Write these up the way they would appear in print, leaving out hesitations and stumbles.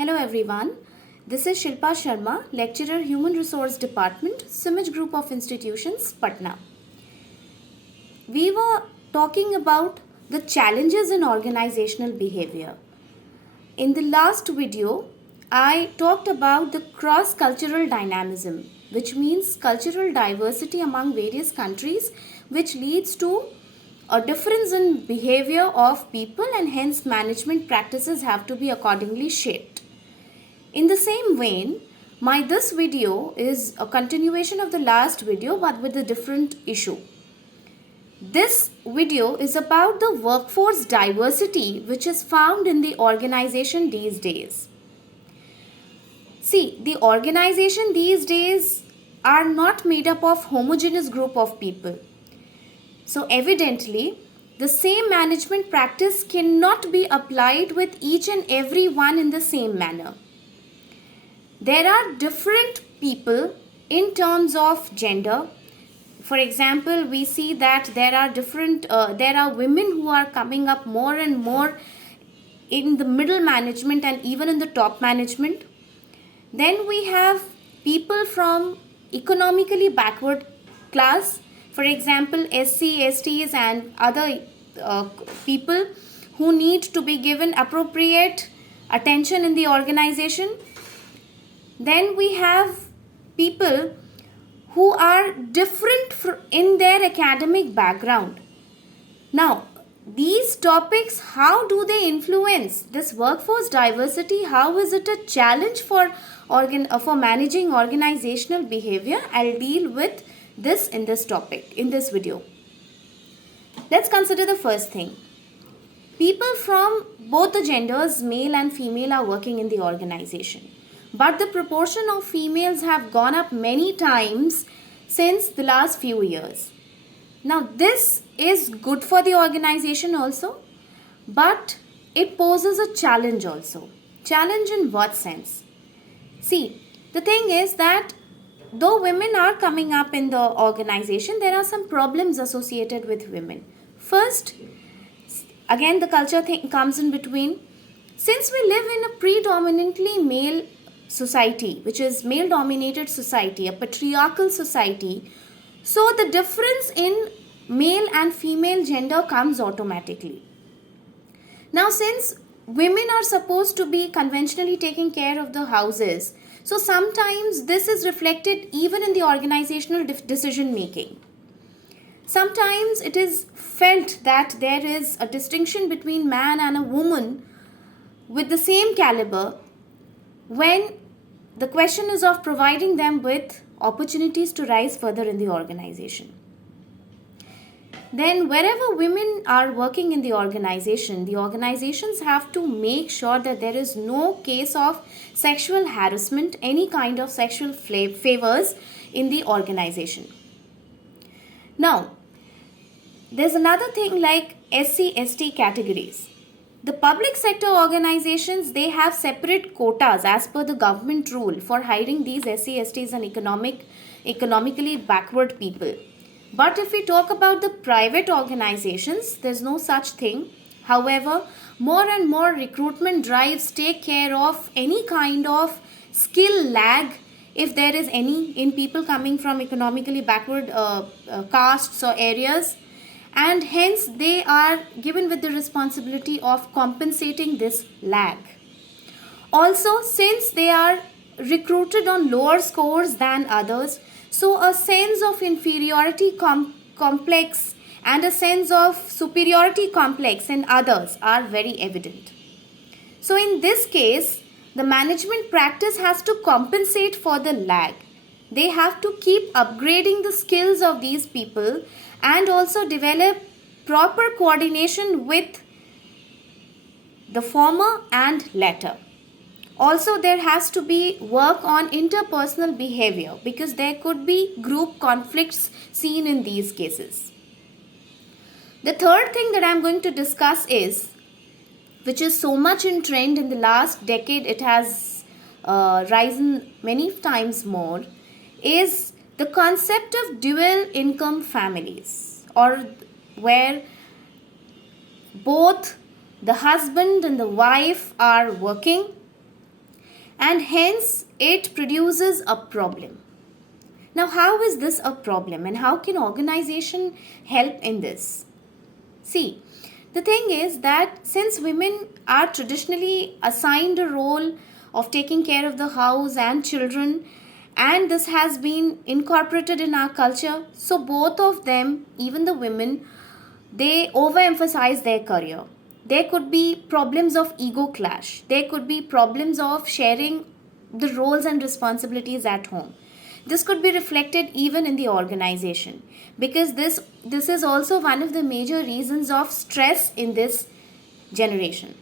Hello everyone, this is Shilpa Sharma, Lecturer Human Resource Department, Simaj Group of Institutions, Patna. We were talking about the challenges in organizational behavior. In the last video, I talked about the cross-cultural dynamism, which means cultural diversity among various countries, which leads to a difference in behavior of people, and hence management practices have to be accordingly shaped. In the same vein, this video is a continuation of the last video but with a different issue. This video is about the workforce diversity which is found in the organization these days. See, the organization these days are not made up of homogeneous group of people. So evidently, the same management practice cannot be applied with each and every one in the same manner. There are different people in terms of gender. For example, we see that there are women who are coming up more and more in the middle management and even in the top management. Then we have people from economically backward class, for example, SC, STs and other people who need to be given appropriate attention in the organization. Then we have people who are different in their academic background. Now, these topics, how do they influence this workforce diversity? How is it a challenge for managing organizational behavior? I'll deal with this in this topic, in this video. Let's consider the first thing. People from both the genders, male and female, are working in the organization. But the proportion of females have gone up many times since the last few years. Now, this is good for the organization also, but it poses a challenge also. Challenge in what sense? See, the thing is that though women are coming up in the organization, there are some problems associated with women. First, again the culture thing comes in between. Since we live in a predominantly male society, which is male dominated society, a patriarchal society, so the difference in male and female gender comes automatically. Now, since women are supposed to be conventionally taking care of the houses, so sometimes this is reflected even in the organizational decision making. Sometimes it is felt that there is a distinction between man and a woman with the same caliber when the question is of providing them with opportunities to rise further in the organization. Then wherever women are working in the organizations have to make sure that there is no case of sexual harassment, any kind of sexual favors in the organization. Now, there's another thing like SC, ST categories. The public sector organizations, they have separate quotas as per the government rule for hiring these SC, STs and economically backward people. But if we talk about the private organizations, there's no such thing. However, more and more recruitment drives take care of any kind of skill lag, if there is any, in people coming from economically backward castes or areas. And hence they are given with the responsibility of compensating this lag. Also, since they are recruited on lower scores than others, so a sense of inferiority complex and a sense of superiority complex in others are very evident. So in this case, the management practice has to compensate for the lag. They have to keep upgrading the skills of these people and also develop proper coordination with the former and latter. Also, there has to be work on interpersonal behavior because there could be group conflicts seen in these cases. The third thing that I am going to discuss is, which is so much in trend in the last decade, it has risen many times more, is the concept of dual income families, or where both the husband and the wife are working and hence it produces a problem. Now, how is this a problem and how can organization help in this? See, the thing is that since women are traditionally assigned a role of taking care of the house and children, and this has been incorporated in our culture, so both of them, even the women, they overemphasize their career. There could be problems of ego clash. There could be problems of sharing the roles and responsibilities at home. This could be reflected even in the organization, because this is also one of the major reasons of stress in this generation.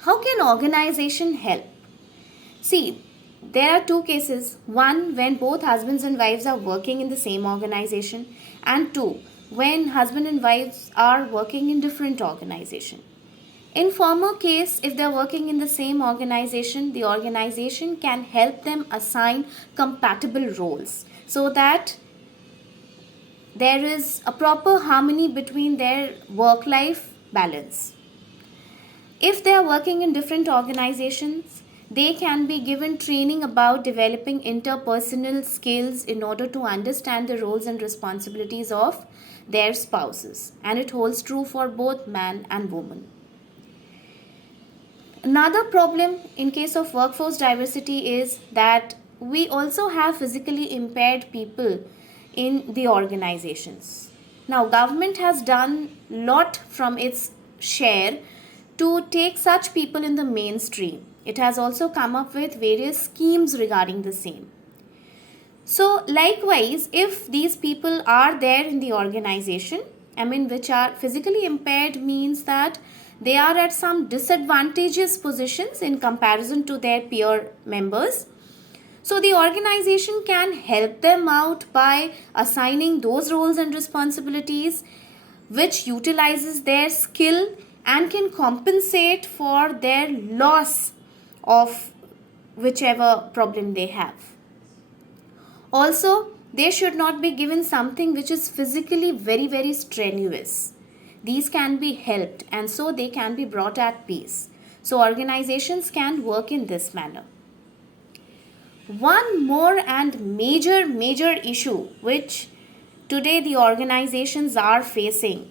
How can organization help? See, there are two cases. One, when both husbands and wives are working in the same organization, and two, when husband and wives are working in different organization. In former case, if they are working in the same organization, the organization can help them assign compatible roles so that there is a proper harmony between their work-life balance. If they are working in different organizations, they can be given training about developing interpersonal skills in order to understand the roles and responsibilities of their spouses. And it holds true for both man and woman. Another problem in case of workforce diversity is that we also have physically impaired people in the organizations. Now, government has done lot from its share to take such people in the mainstream. It has also come up with various schemes regarding the same. So, likewise, if these people are there in the organization, which are physically impaired, means that they are at some disadvantageous positions in comparison to their peer members. So the organization can help them out by assigning those roles and responsibilities which utilizes their skill and can compensate for their loss of whichever problem they have. Also, they should not be given something which is physically very, very strenuous. These can be helped and so they can be brought at peace. So organizations can work in this manner. One more and major issue which today the organizations are facing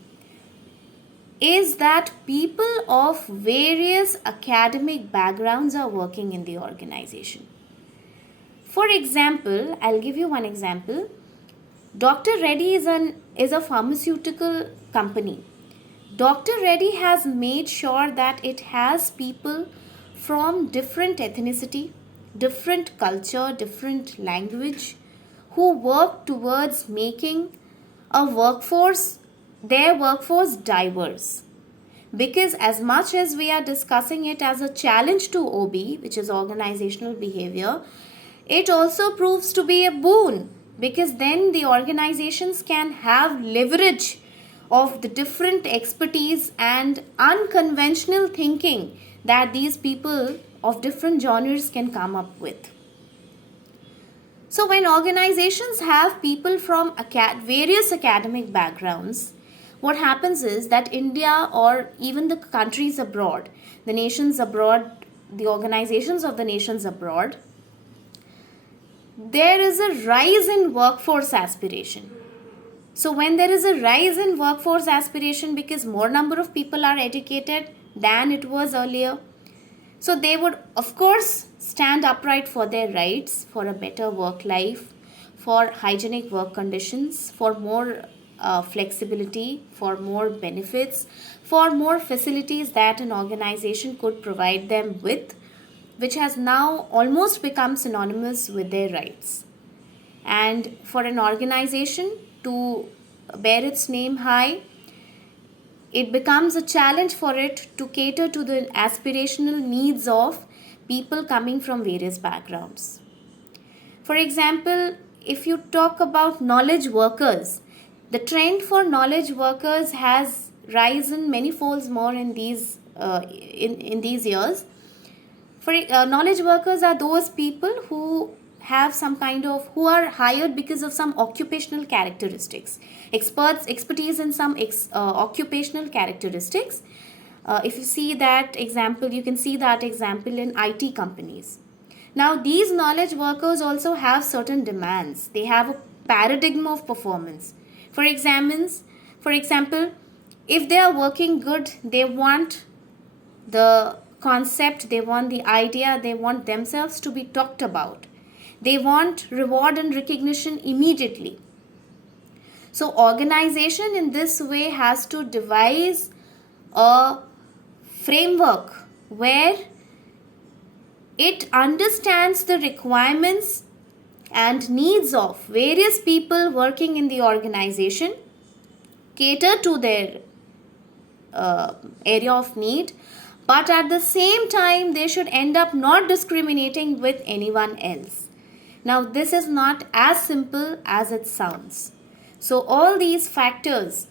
is that people of various academic backgrounds are working in the organization. For example, I'll give you one example. Dr. Reddy is a pharmaceutical company. Dr. Reddy has made sure that it has people from different ethnicity, different culture, different language, who work towards making their workforce diverse. Because as much as we are discussing it as a challenge to OB, which is organizational behavior, it also proves to be a boon, because then the organizations can have leverage of the different expertise and unconventional thinking that these people of different genres can come up with. So when organizations have people from various academic backgrounds, what happens is that India or even the countries abroad, the nations abroad, the organizations of the nations abroad, there is a rise in workforce aspiration. So when there is a rise in workforce aspiration because more number of people are educated than it was earlier, so they would of course stand upright for their rights, for a better work life, for hygienic work conditions, for more flexibility, for more benefits, for more facilities that an organization could provide them with, which has now almost become synonymous with their rights. And for an organization to bear its name high, it becomes a challenge for it to cater to the aspirational needs of people coming from various backgrounds. For example, if you talk about knowledge workers, the trend for knowledge workers has risen many folds more in these years. For knowledge workers are those people who have who are hired because of some occupational characteristics, expertise in some occupational characteristics, If you see that example, you can see that example in IT companies. Now, these knowledge workers also have certain demands. They have a paradigm of performance. For examines, for example, if they are working good, they want the concept, they want the idea, they want themselves to be talked about. They want reward and recognition immediately. So, organization in this way has to devise a framework where it understands the requirements and needs of various people working in the organization, cater to their area of need, but at the same time they should end up not discriminating with anyone else. Now, this is not as simple as it sounds. So all these factors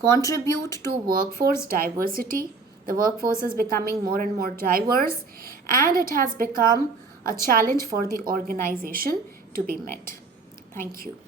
contribute to workforce diversity. The workforce is becoming more and more diverse, and it has become a challenge for the organization to be met. Thank you.